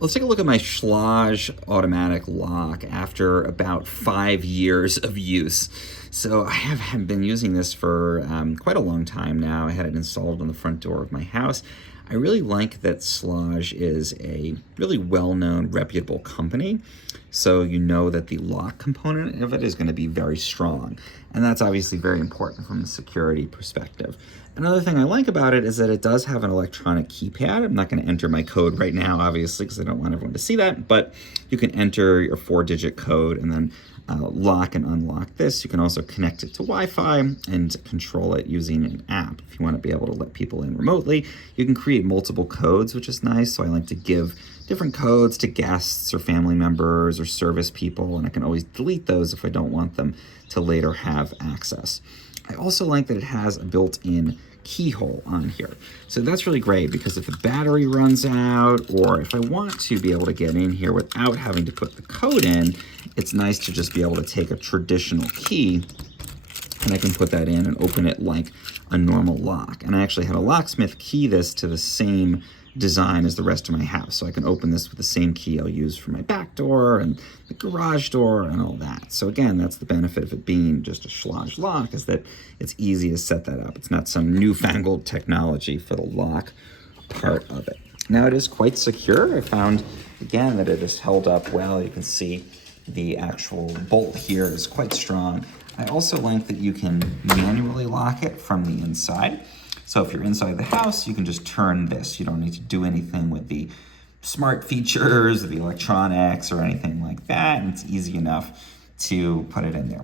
Let's take a look at my Schlage automatic lock after about 5 years of use. So I have been using this for quite a long time now. I had it installed on the front door of my house. I really like that Schlage is a really well-known, reputable company. So you know that the lock component of it is going to be very strong. And that's obviously very important from a security perspective. Another thing I like about it is that it does have an electronic keypad. I'm not going to enter my code right now, obviously, because I don't want everyone to see that, but you can enter your 4-digit code and then lock and unlock this. You can also connect it to Wi-Fi and control it using an app. If you want to be able to let people in remotely, you can create multiple codes, which is nice. So I like to give different codes to guests or family members or service people, and I can always delete those if I don't want them to later have access. I also like that it has a built-in keyhole on here. So that's really great because if the battery runs out or if I want to be able to get in here without having to put the code in, it's nice to just be able to take a traditional key and I can put that in and open it like a normal lock. And I actually had a locksmith key this to the same design as the rest of my house. So I can open this with the same key I'll use for my back door and the garage door and all that. So again, that's the benefit of it being just a Schlage lock, is that it's easy to set that up. It's not some newfangled technology for the lock part of it. Now it is quite secure. I found, again, that it is held up well. You can see the actual bolt here is quite strong. I also like that you can manually lock it from the inside. So if you're inside the house, you can just turn this. You don't need to do anything with the smart features, or the electronics, or anything like that. And it's easy enough to put it in there.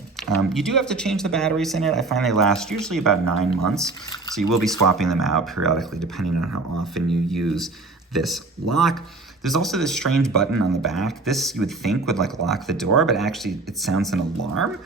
You do have to change the batteries in it. I find they last usually about 9 months. So you will be swapping them out periodically depending on how often you use this lock. There's also this strange button on the back. This you would think would like lock the door, but actually it sounds an alarm.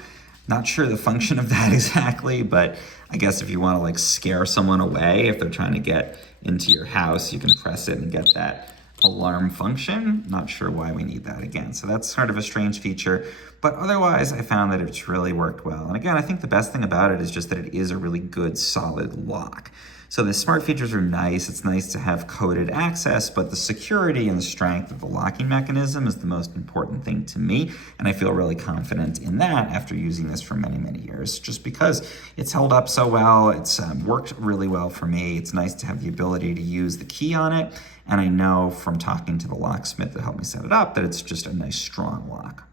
Not sure the function of that exactly, but I guess if you want to like scare someone away, if they're trying to get into your house, you can press it and get that alarm function. Not sure why we need that again. So that's sort of a strange feature, but otherwise I found that it's really worked well. And again, I think the best thing about it is just that it is a really good solid lock. So the smart features are nice. It's nice to have coded access, but the security and the strength of the locking mechanism is the most important thing to me. And I feel really confident in that after using this for many, many years, just because it's held up so well. It's worked really well for me. It's nice to have the ability to use the key on it. And I know from talking to the locksmith that helped me set it up that it's just a nice strong lock.